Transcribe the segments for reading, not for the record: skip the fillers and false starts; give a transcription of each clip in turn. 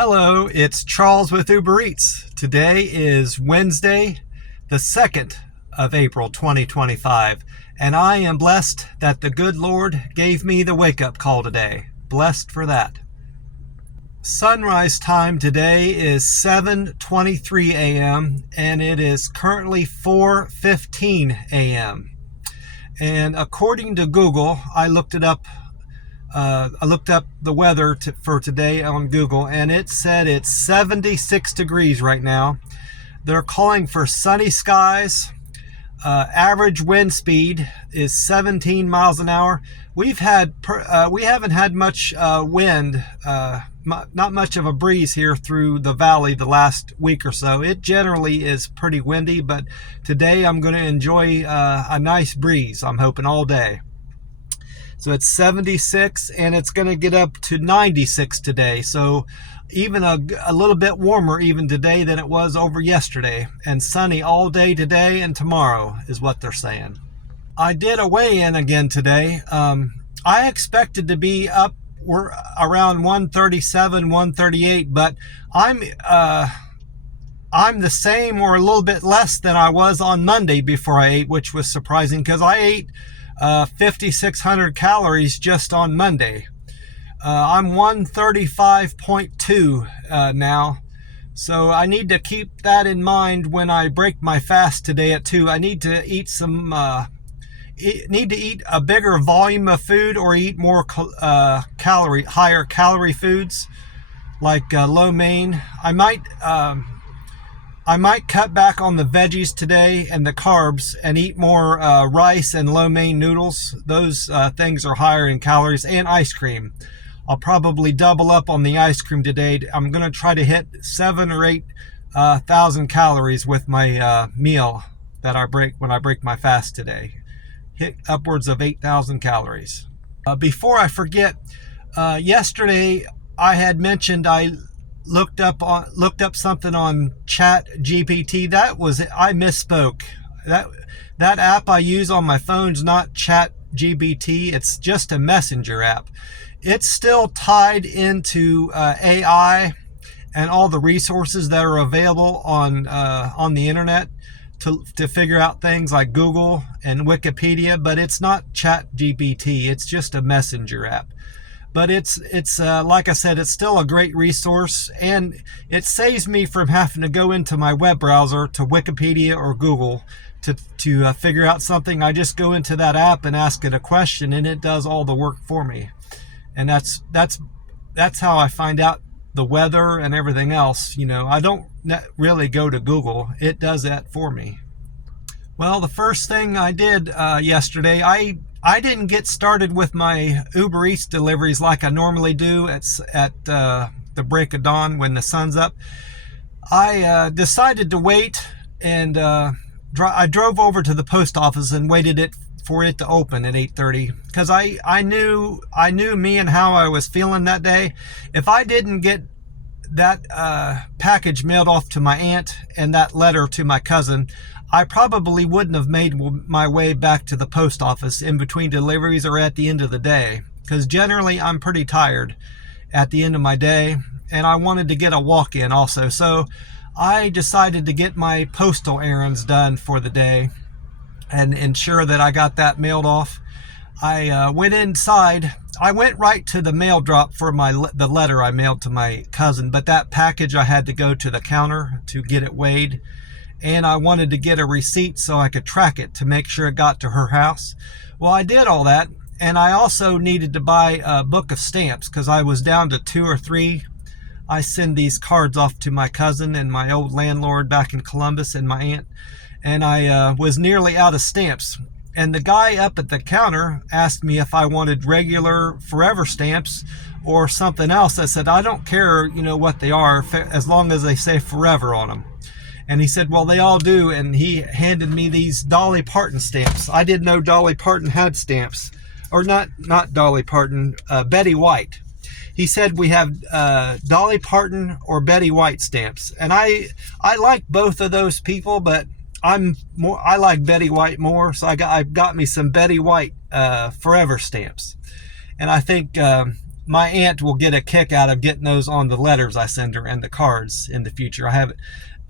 Hello, it's Charles with Uber Eats. Today is Wednesday, the 2nd of April 2025, and I am blessed that the good Lord gave me the wake-up call today. Blessed for that. Sunrise time today is 7:23 a.m. and it is currently 4:15 a.m. And according to Google, I looked up the weather for today on Google, and it said it's 76 degrees right now. They're calling for sunny skies. Average wind speed is 17 miles an hour. We haven't had much wind, not much of a breeze here through the valley the last week or so. It generally is pretty windy, but today I'm going to enjoy a nice breeze, I'm hoping, all day. So it's 76 and it's going to get up to 96 today. So even a little bit warmer even today than it was over yesterday. And sunny all day today and tomorrow is what they're saying. I did a weigh-in again today. I expected to be up around 137, 138, but I'm the same or a little bit less than I was on Monday before I ate, which was surprising because I ate 5,600 calories just on Monday. I'm 135.2 now, so I need to keep that in mind when I break my fast today at 2. I need to eat eat a bigger volume of food or eat more higher calorie foods like lo mein. I might cut back on the veggies today and the carbs and eat more rice and lo mein noodles. Those things are higher in calories, and ice cream. I'll probably double up on the ice cream today. I'm going to try to hit 7,000 or 8,000 calories with my meal that I break when I break my fast today. Hit upwards of 8,000 calories. Before I forget, yesterday I had mentioned I looked up something on Chat GPT. I misspoke. That app I use on my phone's not Chat GPT. It's just a messenger app. It's still tied into AI and all the resources that are available on the internet to figure out things like Google and Wikipedia, but it's not Chat GPT. It's just a messenger app. But it's like I said, it's still a great resource, and it saves me from having to go into my web browser to Wikipedia or Google to figure out something. I just go into that app and ask it a question, and it does all the work for me. And that's how I find out the weather and everything else. I don't really go to Google. It does that for me. Well, the first thing I did yesterday, I didn't get started with my Uber Eats deliveries like I normally do at the break of dawn when the sun's up. I decided to wait, and I drove over to the post office and waited for it to open at 8:30 because I knew me and how I was feeling that day. If I didn't get that package mailed off to my aunt and that letter to my cousin, I probably wouldn't have made my way back to the post office in between deliveries or at the end of the day, because generally I'm pretty tired at the end of my day, and I wanted to get a walk-in also. So I decided to get my postal errands done for the day and ensure that I got that mailed off. I went inside. I went right to the mail drop for the letter I mailed to my cousin, but that package I had to go to the counter to get it weighed. And I wanted to get a receipt so I could track it to make sure it got to her house. Well, I did all that, and I also needed to buy a book of stamps because I was down to 2 or 3. I send these cards off to my cousin and my old landlord back in Columbus and my aunt, and I was nearly out of stamps. And the guy up at the counter asked me if I wanted regular forever stamps or something else. I said, I don't care, what they are, as long as they say forever on them. And he said, well, they all do. And he handed me these Dolly Parton stamps. I didn't know Dolly Parton had stamps. Or not Dolly Parton, Betty White. He said we have Dolly Parton or Betty White stamps. And I like both of those people, but I like Betty White more. So I got me some Betty White forever stamps. And I think my aunt will get a kick out of getting those on the letters I send her and the cards in the future.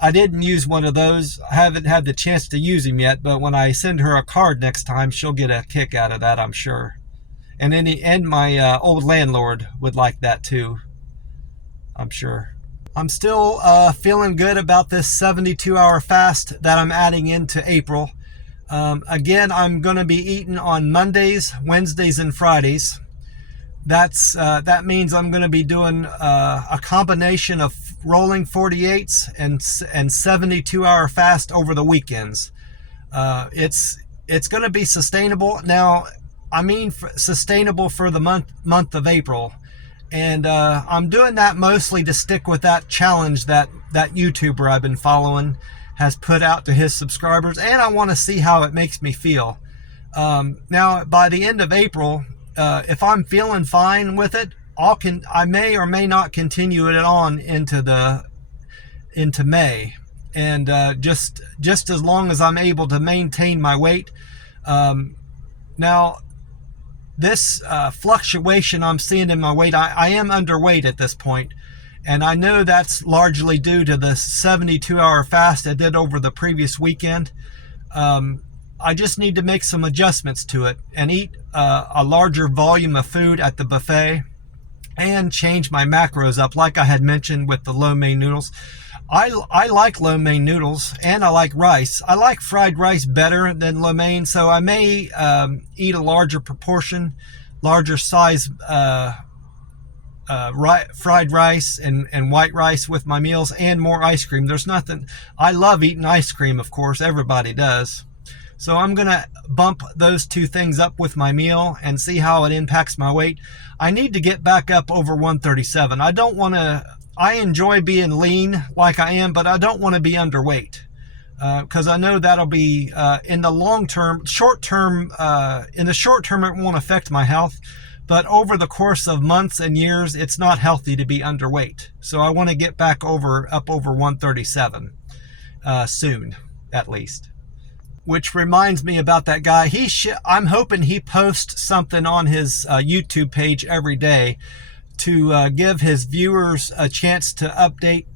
I didn't use one of those. I haven't had the chance to use them yet, but when I send her a card next time, she'll get a kick out of that, I'm sure. And my old landlord would like that too, I'm sure. I'm still feeling good about this 72-hour fast that I'm adding into April. Again, I'm going to be eating on Mondays, Wednesdays, and Fridays. That means I'm going to be doing a combination of rolling 48s and 72-hour fast over the weekends. It's going to be sustainable. Now, I mean sustainable for the month of April. And I'm doing that mostly to stick with that challenge that YouTuber I've been following has put out to his subscribers, and I want to see how it makes me feel. Now, by the end of April, if I'm feeling fine with it, I may or may not continue it on into May, and just as long as I'm able to maintain my weight. Now, this fluctuation I'm seeing in my weight, I am underweight at this point, and I know that's largely due to the 72-hour fast I did over the previous weekend. I just need to make some adjustments to it and eat a larger volume of food at the buffet and change my macros up, like I had mentioned with the lo mein noodles. I like lo mein noodles, and I like rice. I like fried rice better than lo mein, so I may eat a larger proportion, larger size fried rice and white rice with my meals, and more ice cream. There's nothing. I love eating ice cream, of course. Everybody does. So I'm going to bump those two things up with my meal and see how it impacts my weight. I need to get back up over 137. I enjoy being lean like I am, but I don't want to be underweight, because I know that'll be in the long term. In the short term, it won't affect my health, but over the course of months and years, it's not healthy to be underweight. So I want to get back up over 137 soon, at least. Which reminds me about that guy. I'm hoping he posts something on his YouTube page every day to give his viewers a chance to update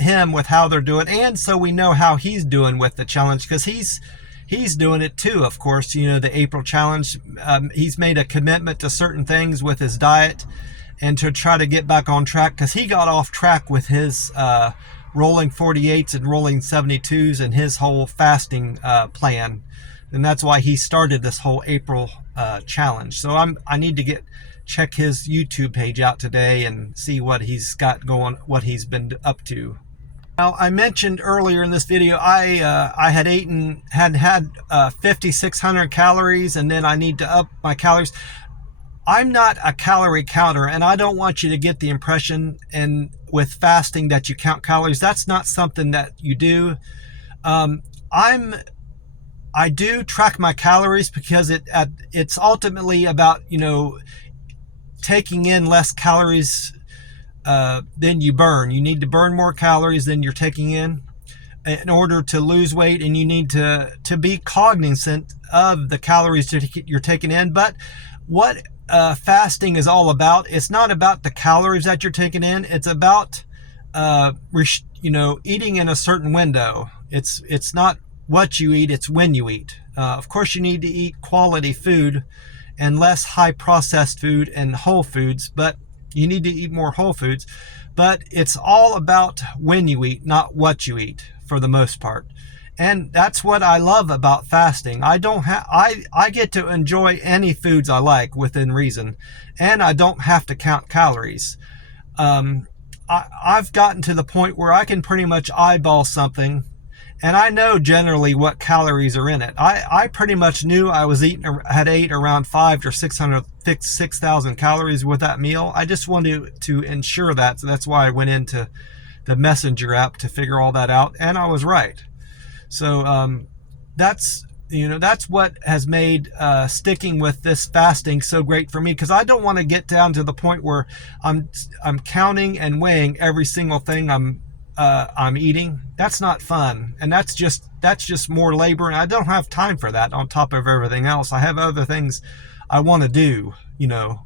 him with how they're doing, and so we know how he's doing with the challenge, because he's doing it too, of course. You know, the April challenge, he's made a commitment to certain things with his diet and to try to get back on track, because he got off track with his rolling 48s and rolling 72s and his whole fasting plan, and that's why he started this whole April challenge. So I need to check his YouTube page out today and see what he's got going, what he's been up to. Now, I mentioned earlier in this video, I had had 5,600 calories, and then I need to up my calories. I'm not a calorie counter, and I don't want you to get the impression with fasting that you count calories. That's not something that you do. I do track my calories because it's ultimately about, taking in less calories than you burn. You need to burn more calories than you're taking in order to lose weight, and you need to be cognizant of the calories that you're taking in. But what fasting is all about, it's not about the calories that you're taking in. It's about eating in a certain window. It's not what you eat, it's when you eat. Of course, you need to eat quality food and less high processed food and whole foods, but you need to eat more whole foods. But it's all about when you eat, not what you eat, for the most part. And that's what I love about fasting. I get to enjoy any foods I like within reason, and I don't have to count calories. I've gotten to the point where I can pretty much eyeball something, and I know generally what calories are in it. I pretty much knew I had ate around 5,000 or 6,000 calories with that meal. I just wanted to ensure that, so that's why I went into the Messenger app to figure all that out, and I was right. So that's what has made sticking with this fasting so great for me, because I don't want to get down to the point where I'm counting and weighing every single thing I'm eating. That's not fun, and that's just more labor, and I don't have time for that. On top of everything else, I have other things I want to do,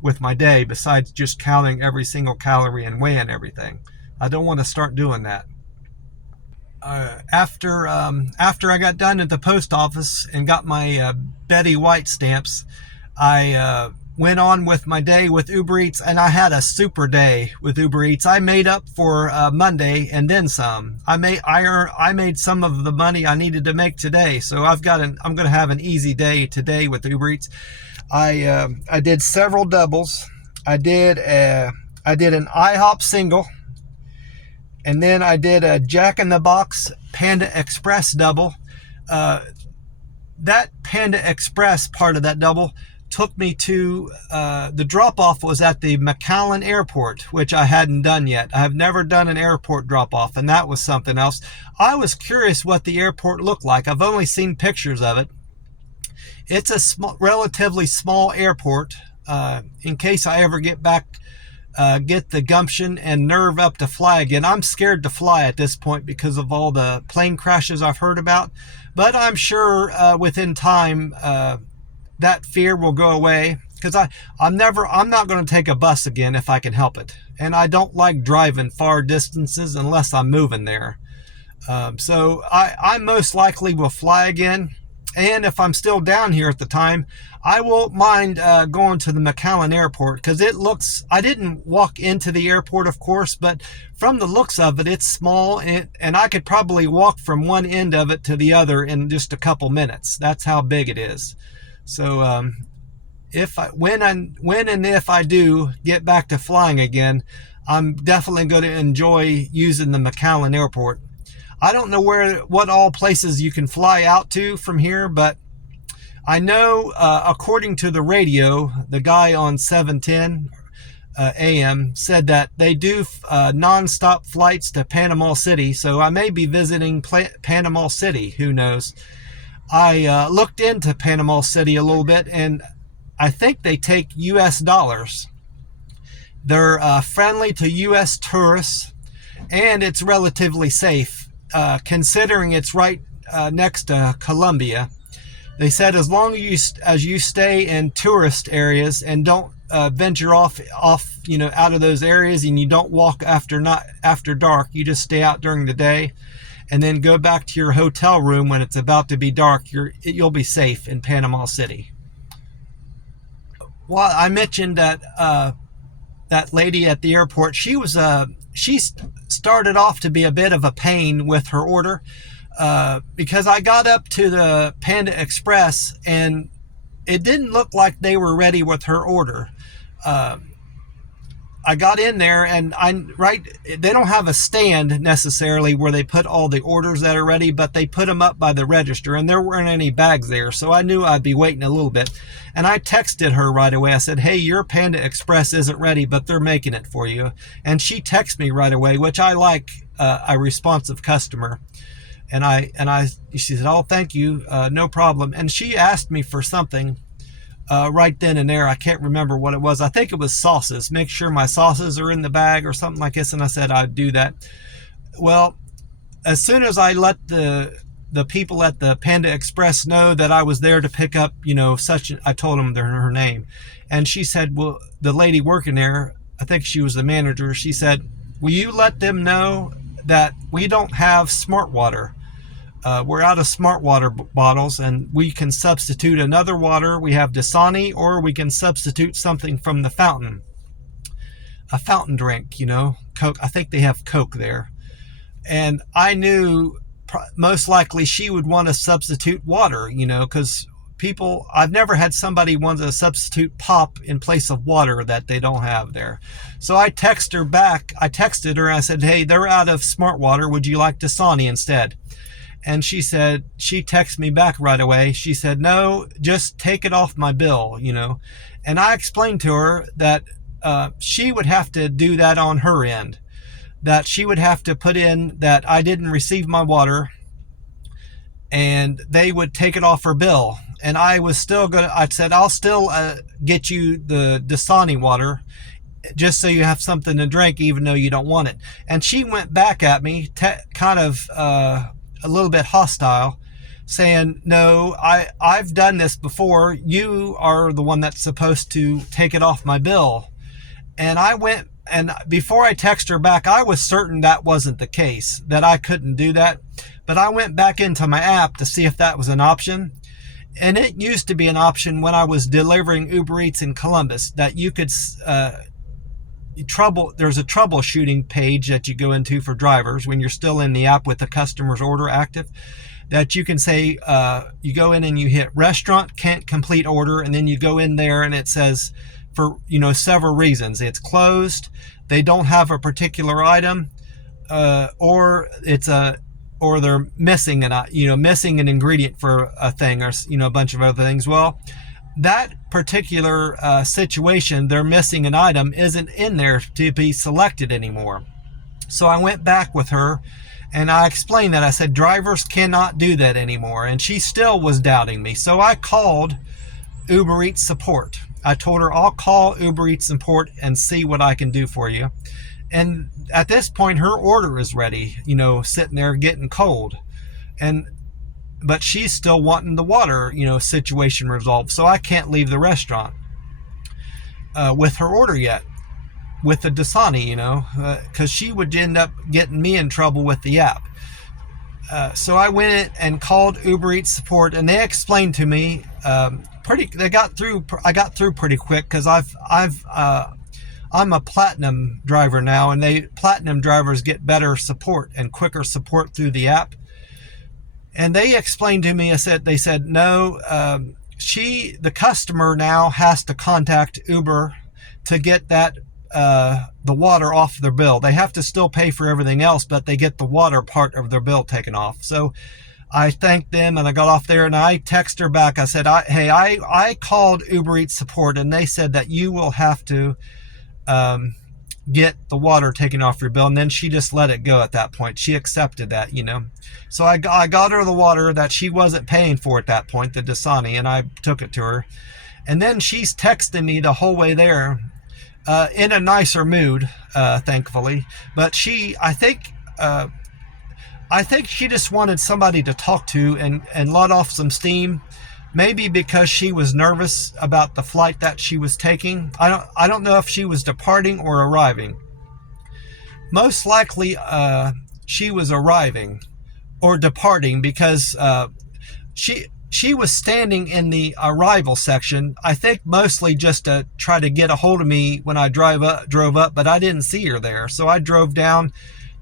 with my day, besides just counting every single calorie and weighing everything. I don't want to start doing that. After I got done at the post office and got my Betty White stamps, I went on with my day with Uber Eats, and I had a super day with Uber Eats. I made up for Monday and then some. I made some of the money I needed to make today, so I'm going to have an easy day today with Uber Eats. I did several doubles. I did an IHOP single. And then I did a Jack in the Box Panda Express double. That Panda Express part of that double took me to, the drop-off was at the McAllen airport, which I hadn't done yet. I have never done an airport drop-off, and that was something else. I was curious what the airport looked like. I've only seen pictures of it. It's a relatively small airport. In case I ever get the gumption and nerve up to fly again. I'm scared to fly at this point because of all the plane crashes I've heard about, but I'm sure within time that fear will go away, because I'm not going to take a bus again if I can help it, and I don't like driving far distances unless I'm moving there. So I most likely will fly again. And if I'm still down here at the time, I won't mind going to the McAllen airport, because I didn't walk into the airport, of course, but from the looks of it, it's small, and I could probably walk from one end of it to the other in just a couple minutes. That's how big it is. So when and if I do get back to flying again, I'm definitely going to enjoy using the McAllen airport. I don't know what all places you can fly out to from here, but I know, according to the radio, the guy on 710 AM said that they do non-stop flights to Panama City, so I may be visiting Panama City. Who knows? I looked into Panama City a little bit, and I think they take U.S. dollars. They're friendly to U.S. tourists, and it's relatively safe. Considering it's right next to Colombia. They said as long as you stay in tourist areas and don't venture off out of those areas, and you don't walk after dark, you just stay out during the day and then go back to your hotel room when it's about to be dark, you'll be safe in Panama City. Well, I mentioned that that lady at the airport, she started off to be a bit of a pain with her order, because I got up to the Panda Express and it didn't look like they were ready with her order. I got in there, and they don't have a stand necessarily where they put all the orders that are ready, but they put them up by the register, and there weren't any bags there, so I knew I'd be waiting a little bit. And I texted her right away. I said, hey, your Panda Express isn't ready, but they're making it for you. And she texted me right away, which I like, a responsive customer. And she said, oh, thank you, no problem. And she asked me for something right then and there. I can't remember what it was. I think it was sauces. Make sure my sauces are in the bag or something like this. And I said I'd do that. Well, as soon as I let the people at the Panda Express know that I was there to pick up, I told them her name. And she said, well, the lady working there, I think she was the manager, she said, will you let them know that we don't have smart water? We're out of smart water bottles, and we can substitute another water. We have Dasani, or we can substitute something from the fountain. A fountain drink, Coke. I think they have Coke there. And I knew most likely she would want to substitute water, because I've never had somebody want to substitute pop in place of water that they don't have there. So I texted her back. I I said, hey, they're out of smart water. Would you like Dasani instead? And she texted me back right away. She said, no, just take it off my bill, And I explained to her that she would have to do that on her end, that she would have to put in that I didn't receive my water, and they would take it off her bill. And I said, I'll still get you the Dasani water, just so you have something to drink, even though you don't want it. And she went back at me, kind of a little bit hostile, saying, no, I've done this before. You are the one that's supposed to take it off my bill. And I went, and before I text her back, I was certain that wasn't the case, that I couldn't do that. But I went back into my app to see if that was an option. And it used to be an option when I was delivering Uber Eats in Columbus, that you could there's a troubleshooting page that you go into for drivers when you're still in the app with the customer's order active, that you can say, you go in and you hit restaurant can't complete order, and then you go in there and it says, for several reasons, it's closed, they don't have a particular item, or they're missing missing an ingredient for a thing, or a bunch of other things. Well, that particular situation, they're missing an item, isn't in there to be selected anymore. So I went back with her and I explained that. I said, drivers cannot do that anymore. And she still was doubting me. So I called Uber Eats support. I told her, I'll call Uber Eats support and see what I can do for you. And at this point, her order is ready, sitting there getting cold. But she's still wanting the water, situation resolved. So I can't leave the restaurant with her order yet, with the Dasani, because she would end up getting me in trouble with the app. So I went and called Uber Eats support, and they explained to me I got through pretty quick, because I'm a platinum driver now, and platinum drivers get better support and quicker support through the app. And they explained to me, they said, no, the customer now has to contact Uber to get that the water off their bill. They have to still pay for everything else, but they get the water part of their bill taken off. So I thanked them and I got off there and I texted her back. I said, I called Uber Eats support and they said that you will have to get the water taken off your bill. And then she just let it go at that point. She accepted that, So I got her the water that she wasn't paying for at that point, the Dasani, and I took it to her. And then she's texting me the whole way there, in a nicer mood, thankfully. But I think she just wanted somebody to talk to and let off some steam. Maybe because she was nervous about the flight that she was taking. I don't know if she was departing or arriving. Most likely, she was arriving or departing, because she was standing in the arrival section. I think mostly just to try to get a hold of me when I drove up, but I didn't see her there. So I drove down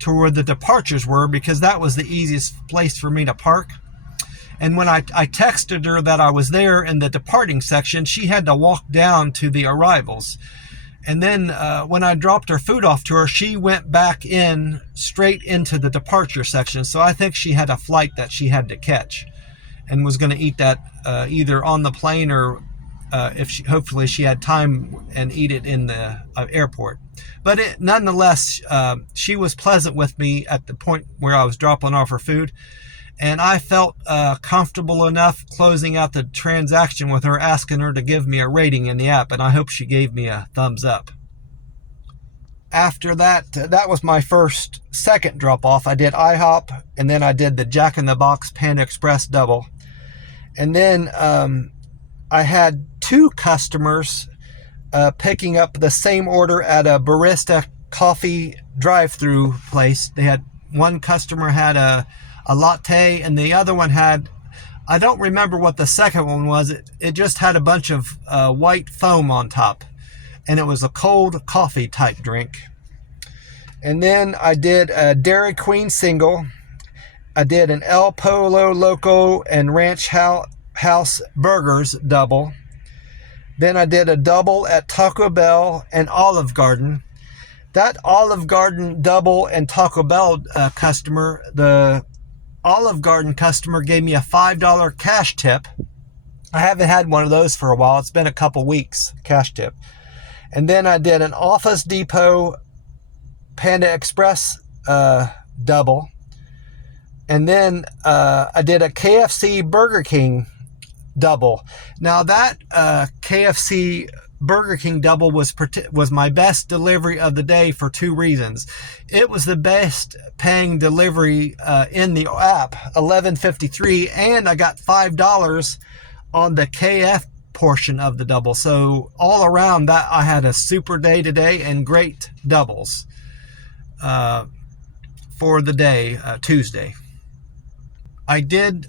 to where the departures were, because that was the easiest place for me to park. And when I texted her that I was there in the departing section, she had to walk down to the arrivals. And then when I dropped her food off to her, she went back straight into the departure section. So I think she had a flight that she had to catch and was going to eat that either on the plane or hopefully she had time and eat it in the airport. But nonetheless, she was pleasant with me at the point where I was dropping off her food. And I felt comfortable enough closing out the transaction with her, asking her to give me a rating in the app, and I hope she gave me a thumbs up. After that, that was my second drop-off. I did IHOP, and then I did the Jack in the Box Panda Express double. And then I had two customers picking up the same order at a barista coffee drive-through place. One customer had a latte, and the other one had, I don't remember what the second one was. It just had a bunch of white foam on top, and it was a cold coffee type drink. And then I did a Dairy Queen single. I did an El Pollo Loco and Ranch House Burgers double. Then I did a double at Taco Bell and Olive Garden. That Olive Garden double and Taco Bell customer, the Olive Garden customer gave me a $5 cash tip. I haven't had one of those for a while. It's been a couple weeks, cash tip. And then I did an Office Depot Panda Express double. And then I did a KFC Burger King double. Now that KFC Burger King double was my best delivery of the day for 2 reasons. It was the best paying delivery in the app, $11.53, and I got $5 on the KF portion of the double. So all around that, I had a super day today and great doubles for the day, Tuesday. I did,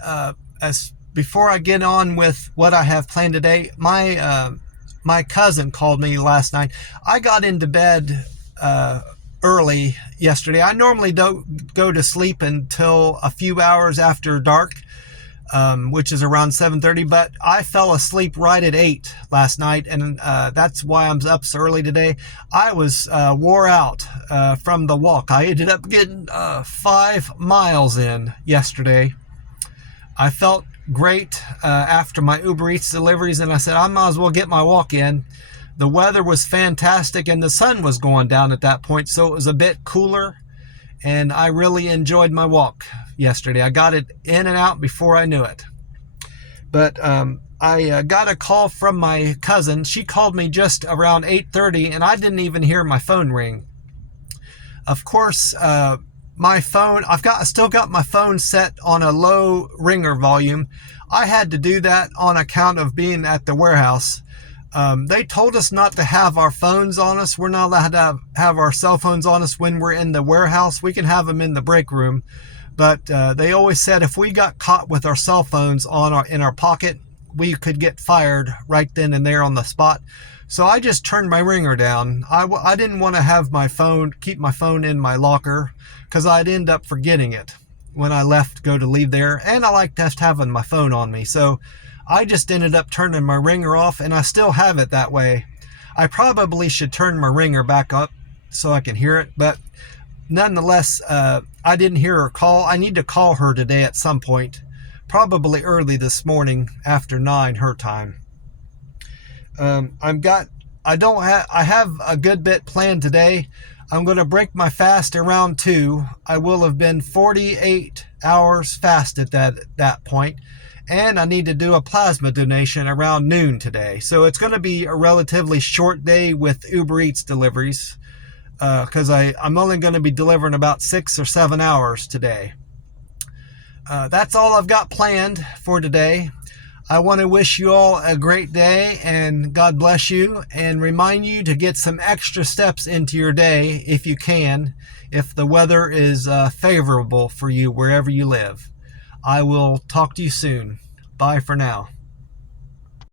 as before I get on with what I have planned today, my cousin called me last night. I got into bed early yesterday. I normally don't go to sleep until a few hours after dark, which is around 7:30, but I fell asleep right at 8 last night, and that's why I'm up so early today. I was wore out from the walk. I ended up getting 5 miles in yesterday. I felt great after my Uber Eats deliveries, and I said I might as well get my walk in. The weather was fantastic and the sun was going down at that point, so it was a bit cooler, and I really enjoyed my walk yesterday. I got it in and out before I knew it. But I got a call from my cousin. She called me just around 8:30, and I didn't even hear my phone ring. Of course, my phone, I still got my phone set on a low ringer volume. I had to do that on account of being at the warehouse. They told us not to have our phones on us. We're not allowed to have our cell phones on us when we're in the warehouse. We can have them in the break room, but they always said if we got caught with our cell phones in our pocket, we could get fired right then and there on the spot. So I just turned my ringer down. I didn't want to have keep my phone in my locker, because I'd end up forgetting it when I go to leave there, and I like just having my phone on me. So I just ended up turning my ringer off, and I still have it that way. I probably should turn my ringer back up so I can hear it, but nonetheless, I didn't hear her call. I need to call her today at some point, probably early this morning after 9 her time. I have a good bit planned today. I'm going to break my fast around 2. I will have been 48 hours fast at that point. And I need to do a plasma donation around noon today. So it's going to be a relatively short day with Uber Eats deliveries, because I'm only going to be delivering about 6 or 7 hours today. That's all I've got planned for today. I want to wish you all a great day, and God bless you, and remind you to get some extra steps into your day if you can, if the weather is favorable for you wherever you live. I will talk to you soon. Bye for now.